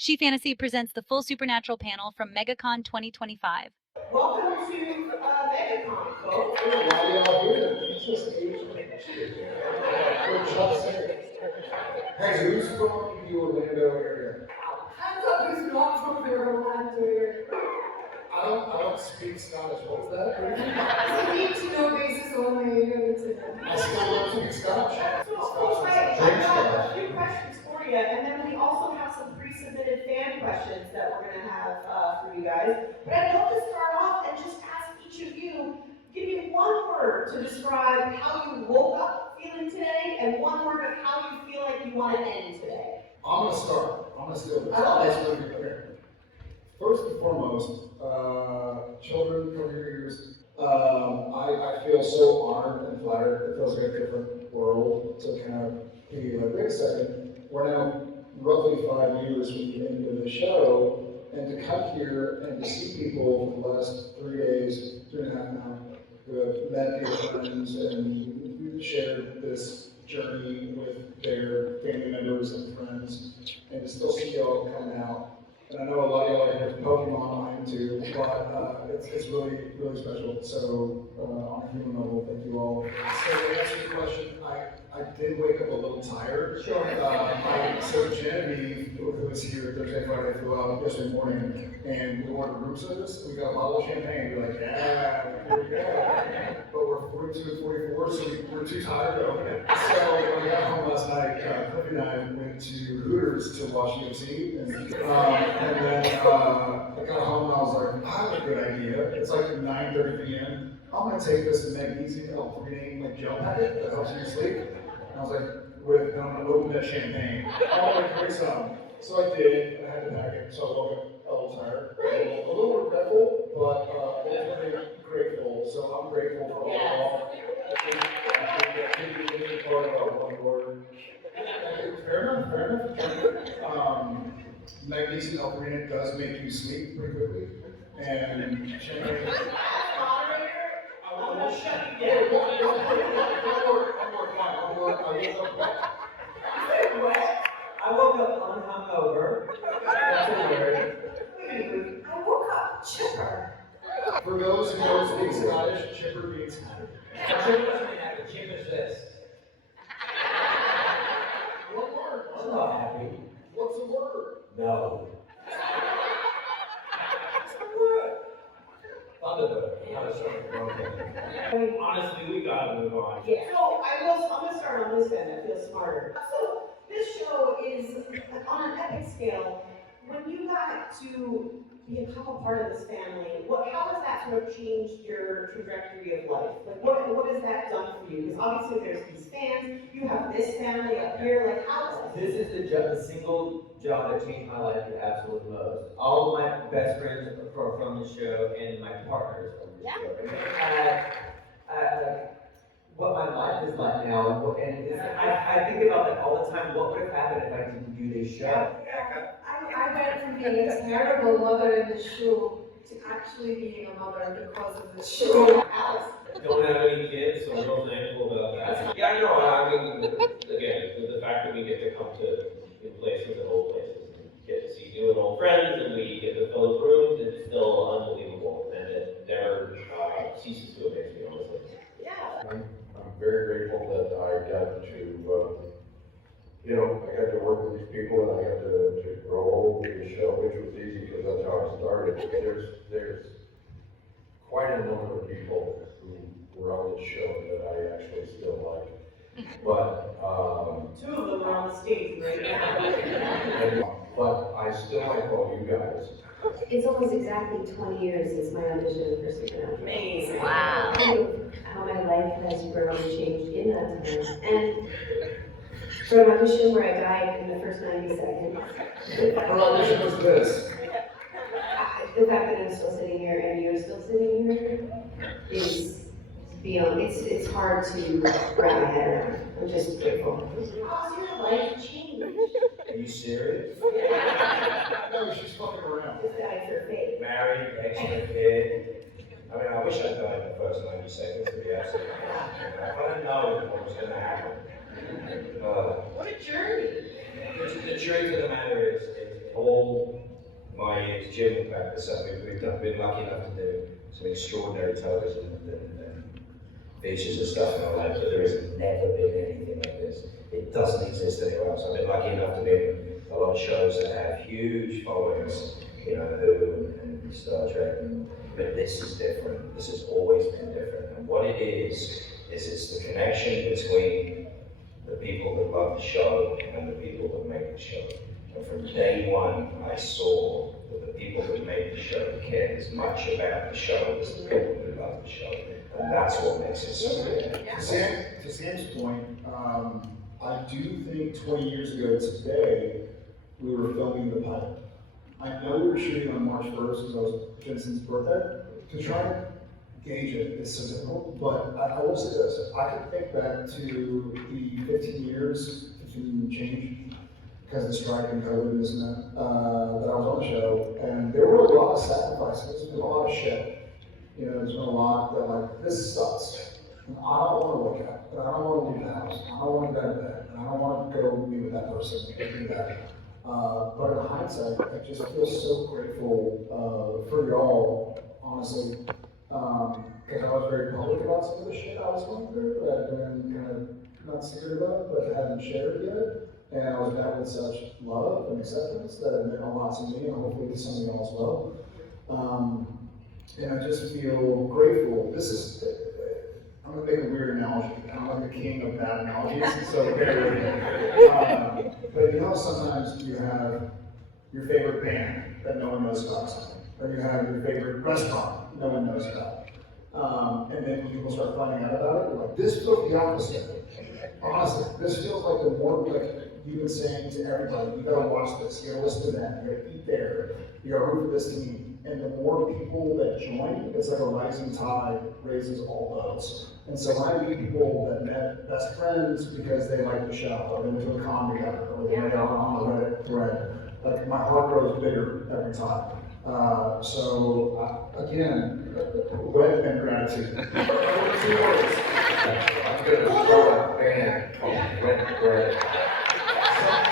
SheFantasy presents the full Supernatural panel from Megacon 2025. Welcome to Megacon, folks. Why y'all here? Hey, who's from the Orlando area? Hands up who's not from the Orlando area. I don't speak Scottish. What's that? It's a need-to-know basis only. I still don't speak Scottish. So, right, I've got a few questions for you, and then we also have some pre-submitted fan questions that we're going to have for you guys. But I'd love to start off and just ask each of you, give me one word to describe how you woke up feeling today, and one word of how you feel like you want to end today. I'm going to start. I'm going to steal this. I love it. Okay. First and foremost, children, cover your ears. I feel so honored and flattered. It feels like a different world to kind of be like, wait a second, we're now roughly 5 years from the end of the show, and to come here and to see people for the last 3 days, 3.5 now, who have met their friends and shared this journey with their family members and friends, and to still see y'all coming out. And I know a lot of y'all are here for Pokemon, I am too, but it's really, really special. So on a human level, thank you all. So to answer your question, I did wake up a little tired. Sure. So Genevieve, who was here Thursday, Friday, flew out yesterday morning, and we ordered room service. We got a bottle of champagne. We're like, yeah, here we go. But we're 42 and 44, so we're too tired to open it. So when we got home last night, Cliffy and I went to Hooters to watch UFC, and then I got home and I was like, I have a good idea. It's like 9:30 p.m. I'm gonna take this magnesium L-threonate like gel packet that helps you sleep. And I was like, I'm gonna open that champagne. I'm gonna drink some. So I did, and I had to pack it, so I woke up a little tired. A little regretful, but ultimately grateful. So I'm grateful for all of y'all. Part of our one word. Fair enough. Magnesium L-threonate does make you sleep pretty quickly, and champagne. Moderator, I'm going to shut you down. I woke up hungover. That's a word. I woke up chipper. For those who don't speak Scottish, chipper means happy. Chipper doesn't mean happy. Chipper is this. What word? I'm not happy. What's the word? No. What's the word? Thunderbird. Honestly, we gotta move on. Yeah. So I'm gonna start on this end. I feel smarter. So this show is on an epic scale. When you got to become a part of this family, how has that sort of changed your trajectory of life? Like what has that done for you? Because obviously there's these fans. You have this family up here. Like how is that? This is the single job that changed my life the absolute most. All of my best friends are from the show and my partners from the show. What my life is like now, I think about that all the time. What would have happened if I didn't do this show? I went from being a terrible mother in the show to actually being a mother because of the show. Don't have any kids, so I'm real thankful about that. Yeah, I know. I mean, again, the fact that we get to come to new places and old places, and get to see new and old friends, and we get to fill up rooms, it's still unbelievable, and it never ceases to amaze me, honestly. Yeah. I'm very grateful that I got to, I got to work with these people and I got to grow old with the show, which was easy because that's how I started. There's quite a number of people who were on this show that I actually still like. But Two of them are on the stage right now. but I still like all you guys. It's almost exactly 20 years since my audition for Supernatural. Amazing. Wow. How my life has grown and changed in that time. And for an audition where I died in the first 90 seconds. Her audition was this. The fact that I'm still sitting here and you're still sitting here is beyond, it's hard to wrap my head around. I'm just grateful. How's your life changed? Are you serious? No, she's fucking around. This guy's your fate. Married, extra kid. I mean, I wish I'd died in the first 90 seconds, to be absolutely honest. I didn't know what was going to happen. What a journey. The truth of the matter is all my years, Jim will back this up, we've been lucky enough to do some extraordinary television and features and stuff in Orlando. There has never been anything like this. It doesn't exist anywhere else. I've been lucky enough to be in a lot of shows that have huge followings, you know, Who and Star Trek, but this is different. This has always been different. And what it is it's the connection between the people that love the show and the people that make the show. And from day one, I saw that the people that make the show cared as much about the show as the people who love the show. And that's what makes it so good. To Sam's point, I do think 20 years ago today, we were filming the pilot. I know we were shooting on March 1st because it was Jensen's birthday. To try to gauge it is so difficult, but I will say this. I can think back to the 15 years, 15 change, because of the strike and COVID and this and that, that I was on the show, and there were a lot of sacrifices, there was a lot of shit. You know, there's been a lot that like, this sucks. And I don't want to look at it, and I don't want to leave the house, I don't want to go to bed, and I don't want to go be with that person and do that. But in hindsight, I just feel so grateful for y'all, honestly, because I was very public about some of the shit I was going through, that I'd been kind of not secret about, but hadn't shared yet. And I was met with such love and acceptance that it meant a lot to me, and hopefully to some of y'all as well. And I just feel grateful. This is, I'm gonna make a weird analogy. I'm like the king of bad analogies, so bear with me. But you know, sometimes you have your favorite band that no one knows about, or you have your favorite restaurant no one knows about. And then when people start finding out about it, you're like, this feels the opposite. Honestly, this feels like the more, like you've been saying to everybody, you gotta watch this, you gotta listen to them, you gotta eat there, you gotta root for this team. And the more people that join, it's like a rising tide raises all boats. And so when I meet people that met best friends because they like the show, or they went to a con together, or they are on the Reddit thread, like my heart grows bigger every time. Again, wet and gratitude. I'm gonna throw a band called Wet and Bread.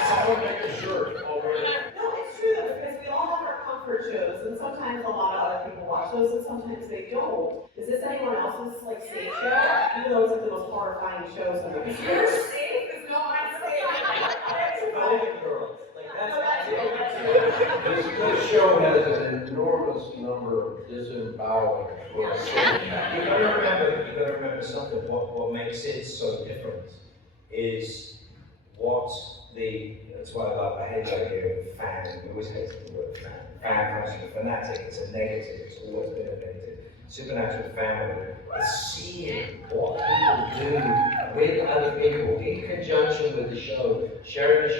Someone make a shirt already. No, it's true though, because we all have our comfort shows, and sometimes a lot of other people watch those, and sometimes they don't. Is this anyone else's like safe show? Even though it's like the most horrifying show sometimes. You're safe, because no one's safe. Golden Girls, like that's. This show has an enormous number of disemboweling. You gotta remember something. What makes it so different is that's why I love, I hate the idea of fan. We always hate the word fan. Fan comes from fanatic, it's a negative, it's always been a negative. Supernatural family is seeing what people do with other people in conjunction with the show, sharing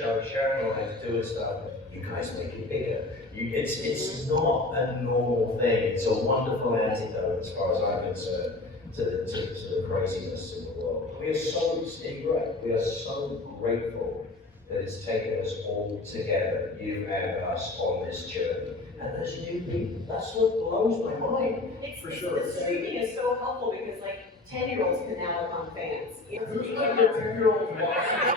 lives, doing stuff. You guys make it bigger. It's not a normal thing. It's a wonderful antidote, as far as I'm concerned, to the craziness in the world. We are so grateful that it's taken us all together, you and us, on this journey. And there's new people. That's what blows my mind. For sure. The streaming is so helpful because like 10-year-olds can now become fans. Who's like your 10-year-old watching?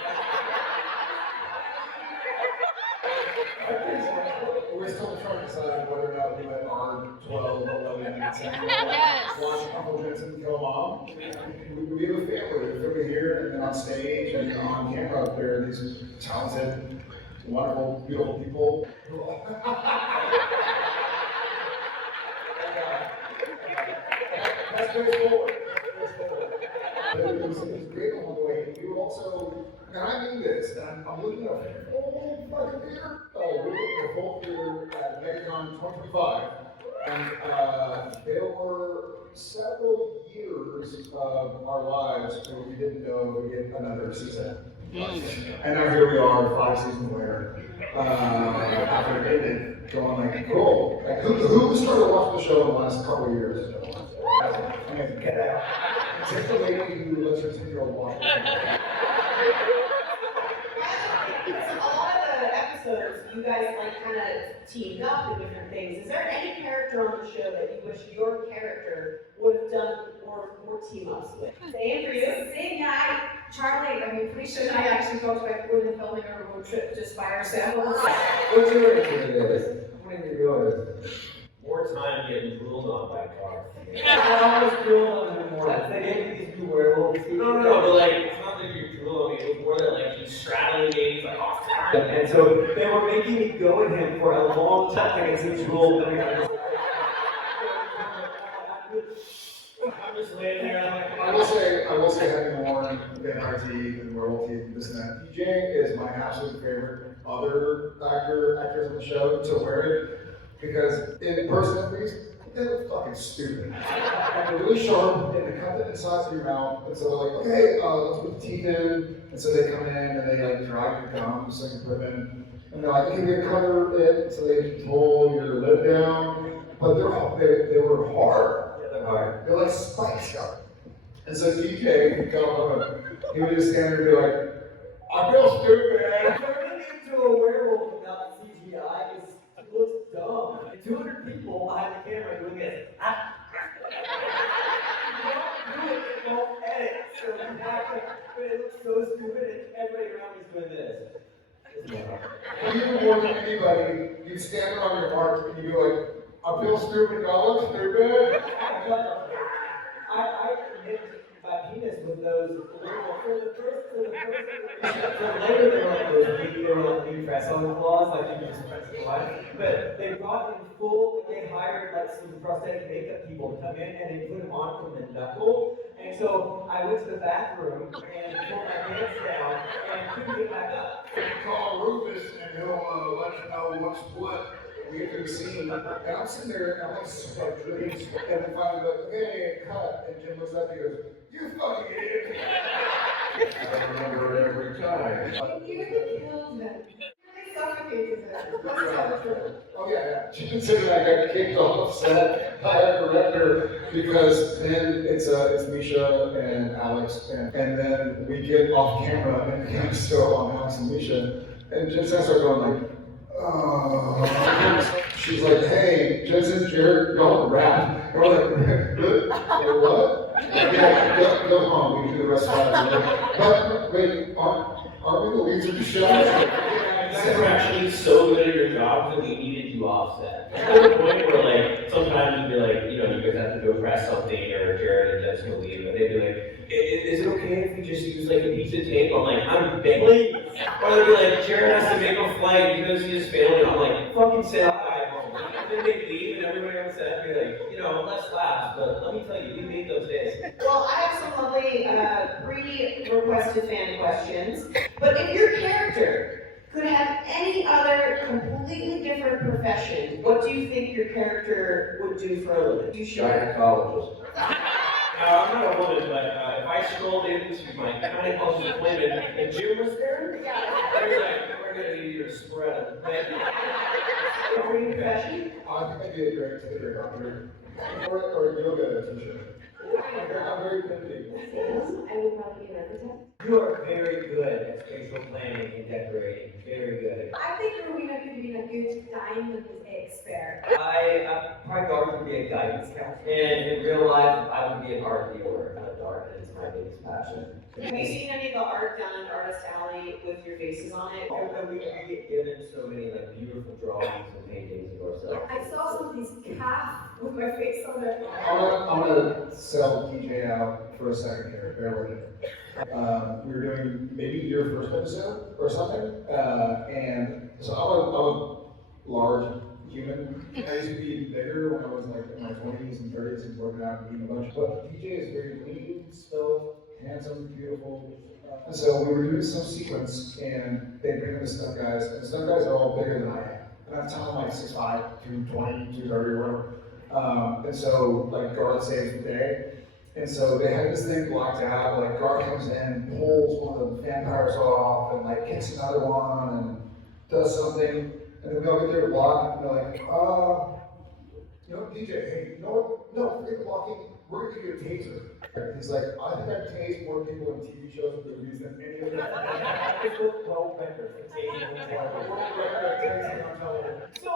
We're still trying to decide whether or not we let our 12, 11, and 10-year-olds watch Uncle Jensen kill Mom. We have a family. We're over here and then on stage and on camera up there, these talented, wonderful, beautiful people. That's very forward. It was great along the way. We were also, and I mean this, and I'm looking up there. Oh, fucking theater. We're looking at full theater at Megacon 2025. And there were several years of our lives where we didn't know we'd get another season. And now here we are, 5 seasons later. After it ended, going like, cool. Like, who started watching the show in the last couple of years? Get out. Take the lady who lets her 10-year-old watch it. A lot of the episodes, you guys like kind of teamed up in different things. Is there any character on the show that you wish your character would have done more team ups with? Same for you? Same, yeah. Charlie, I mean, pretty sure I actually talked about doing the film filming a road trip just by ourselves. What's your answer to this? What are you doing? More time getting drooled on by cars. I almost drooled on him more. They gave me these new werewolf teeth. No, but like, it's not that you're drooling on me, it was more that like he's straddling me, he's like, oh, sorry. And so they were making me go at him for a long time. I could see drool coming out of his I'm just laying there, I'm like, I will say having worn vampire teeth and werewolf teeth and this and that, DJ is my absolute favorite other actors on the show to wear it, because in person at least, they look fucking stupid. And they're really sharp, and they cut the insides of your mouth, and so they're like, okay, let's put the teeth in, and so they come in and they like drag your gums so you can put them in, and they're like, okay, we cover it, so they pull your lip down, but they were hard. Alright. They're like spikes up. And so DJ, he would just stand there and be like, I feel stupid. Turning into a werewolf without CGI it looks dumb. 200 people behind the camera doing this. You don't do it, it won't edit. So you have to, but it looks so stupid and everybody around me is doing this. Even more than anybody, you stand around your heart and you go like, I feel stupid, I look stupid. I admit my penis with those for the later they were like new press on claws, like you just press the line. But they brought in full, they hired like some prosthetic makeup people to come in and they put them on from the knuckle. And so I went to the bathroom and pulled my pants down and couldn't get back up. Call Rufus and he'll let you know what's what. We get to the scene, and I'm sitting there, and I'm like, start dripping, and then finally like, okay, cut, and Jim looks up and he goes, you fucking idiot. I remember it every time. You nearly killed him. You suffocated him. Let's tell the truth. Oh yeah. Jim said I got kicked off set by a director because then it's Misha and Alex, and then we get off camera and the camera's still on Alex and Misha, and Jim starts going like, she's like, hey, Jensen, Jared, y'all rap. And we're like, what? Yeah, go home, we can do the rest of it. But wait, aren't we the leads of the show? You guys were actually so good at your jobs that we needed you offset. To the point where like, sometimes you'd be like, you know, you guys have to go press something, or Jared and Jessica will leave, and they'd be like, is it okay if we just use like a piece of tape? I'm like, I'm begging. Or they'd be like, Jared has to make a flight because he's failing. I'm like, fucking say hi home. Then they'd leave and everybody on set would be like, you know, less laughs, but let me tell you, we made those days. Well, I have some lovely pre-requested fan questions. But if your character could have any other completely different profession, what do you think your character would do for a living? You share. Gynecologist. I'm not a woman, but if I strolled into my gynecologist appointment and Jim was there, they're like, we're going to need you to spread a bed. Every profession? I think I'd be a great doctor. Or yoga teacher. I'm very pimpy. I would probably be an architect. You are very good at spatial planning and decorating. Very good. I think Rowena could be a good diamond expert. I probably Garth would be a guidance counselor. And in real life, I would be an art dealer. I love art, and it's my biggest passion. Have you seen any of the art down in Artist Alley with your faces on it? And we get given so many like beautiful drawings and paintings of ourselves. I saw somebody's calf with my face on it. I'm gonna sell DJ out for a second here, bear with it. We were doing maybe your first episode or something, and so I'm a large human. I used to be bigger when I was like in my 20s and 30s and working out and eating a bunch, but DJ is very lean, svelte, handsome, beautiful. And so we were doing some sequence, and they bring in the stunt guys, and the stunt guys are all bigger than I am. And I'm telling like 6'5", 220, 230, whatever. And so like Garth saves the day. And so they had this thing blocked out, like Garth comes in, pulls one of the vampires off, and like kicks another one, and does something. And then we all get there to block, and they're like, you know, DJ, hey, you know what? No, forget the blocking. We're gonna give you a taser. And he's like, I think I've tased more people in TV shows and movies than any other. It's a world record for tasing on television. So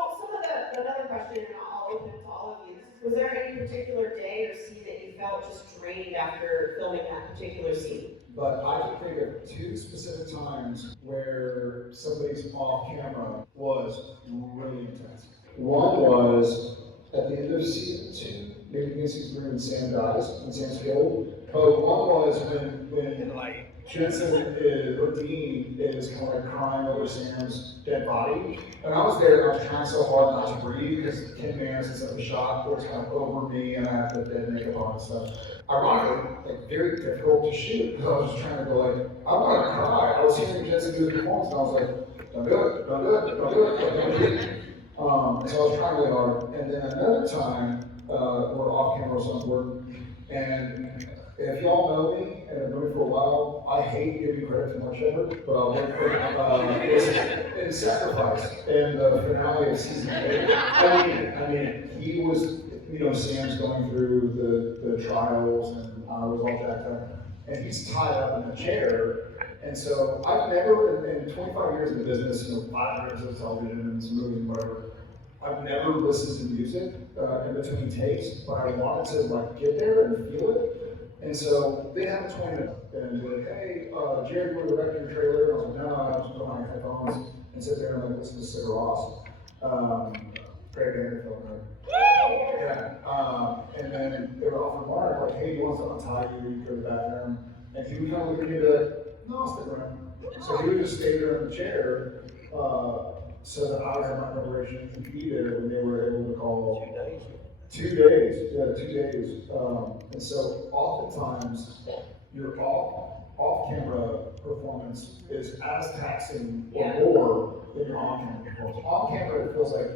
another question, and I'll open it to all of you. Was there any particular day or scene that you felt just drained after filming that particular scene? but I can think of two specific times where somebody's off camera was really intense. One was at the end of season 2, maybe in season 3 when Sam dies, when Sam's killed. But one was when Jensen or Dean is kind of like crying over Sam's dead body. And I was there and I was trying so hard not to breathe because Ken Manners is in the shot where it's kind of over me and I have the dead makeup on and stuff. Ironically, like very difficult to shoot because I was just trying to go like, I want to cry. I was hearing Jensen do the performance and I was like, don't do it, don't do it, don't do it, don't do it. And so I was trying really hard. And then another time, we're off camera or something, and if y'all know me and have known me for a while, I hate giving credit to Mark Sheppard, but I'll give credit in Sacrifice in the finale of season 8. I mean, he was, Sam's going through the trials and I was all jacked up, and he's tied up in a chair. And so I've never, in 25 years in the business, 5 years of television and some movies and whatever, I've never listened to music in between takes, but I wanted to get there and feel it. And so they have a 20 minutes and they're like, hey, Jared, you want to direct your trailer? And I was like, no, I just put on my headphones and sit there and listen to Sigur Rós. Great band, felt good. Yeah. And then they were offering Mark, like, hey, you want something to tie you? You go to the bathroom. And he would kind of look at me and be like, no, I'll stick around. So he would just stay there in the chair so that I would have my preparation to be there when they were able to call. 2 days. Yeah, 2 days. And so oftentimes your off-camera performance is as taxing or more than your on-camera performance. On-camera, it feels like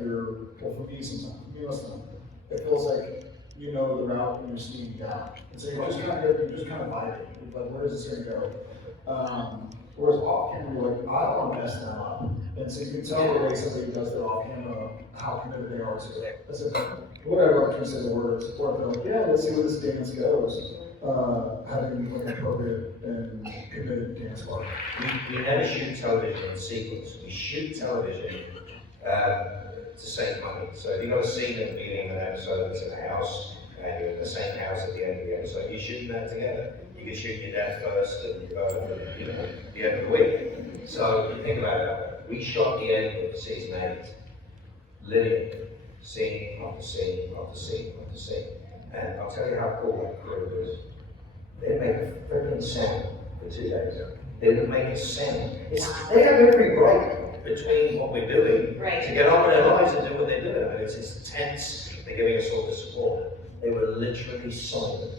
well, for me sometimes, it feels like you know the route and you're skiing down. And so you're just kind of vibing. You're like, where is this going to go? Whereas off-camera, you're like, I don't want to mess them up. And so you can tell the way somebody does their off-camera, how committed they are to it. I said, whatever, I'm trying to say the words, or they're like, yeah, let's see where this dance goes. Having an appropriate and committed dance part. We never shoot television in sequence. We shoot television to save money. So if you've got a scene at the beginning of an episode that's in a house, and you're in the same house at the end of the episode, you're shooting that together. You can shoot your dad first and you go for the end of the week. So you think about it, we shot the end of season 8 linear, scene after scene after scene after scene. And I'll tell you how cool that crew was. They make a freaking sound for 2 days. They didn't make a sound. They have every right between what we're doing to get on with their lives and do what they're doing. I mean, it's tense. They're giving us all the support. They were literally silent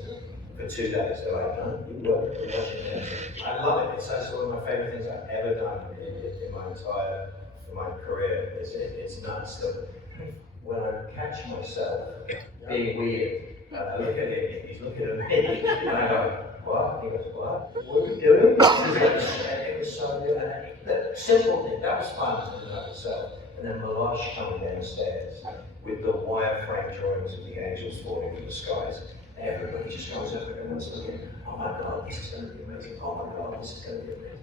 for 2 days. They're like, no, we work, we're watching this. I love it. It's one of my favorite things I've ever done in my career. It's nuts. When I catch myself being weird, I look at him, he's looking at me, and I go, what? He goes, what? What are we doing? It was so good. The simple thing, that was fun in and of itself. And then Meloche coming downstairs with the wireframe drawings of the angels falling from the skies. Everybody just goes up and everyone's looking, oh my God, this is going to be amazing. Oh my God, this is going to be amazing.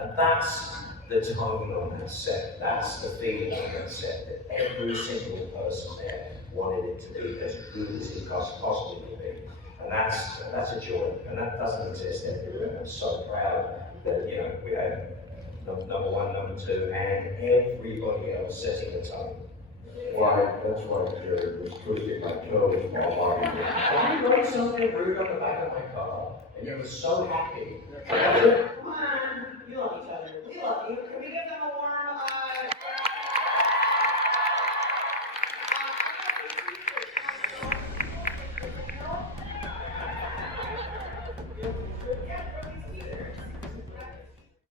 And that's the tone on that set. That's the feeling on that set, that every single person there wanted it to be as good as it possibly could be. And that's a joy, and that doesn't exist everywhere. I'm so proud that we had number 1, number 2, and everybody else setting the tone. That's why Jared was twisting my toes while walking. You wrote something rude on the back of my car, and you were so happy.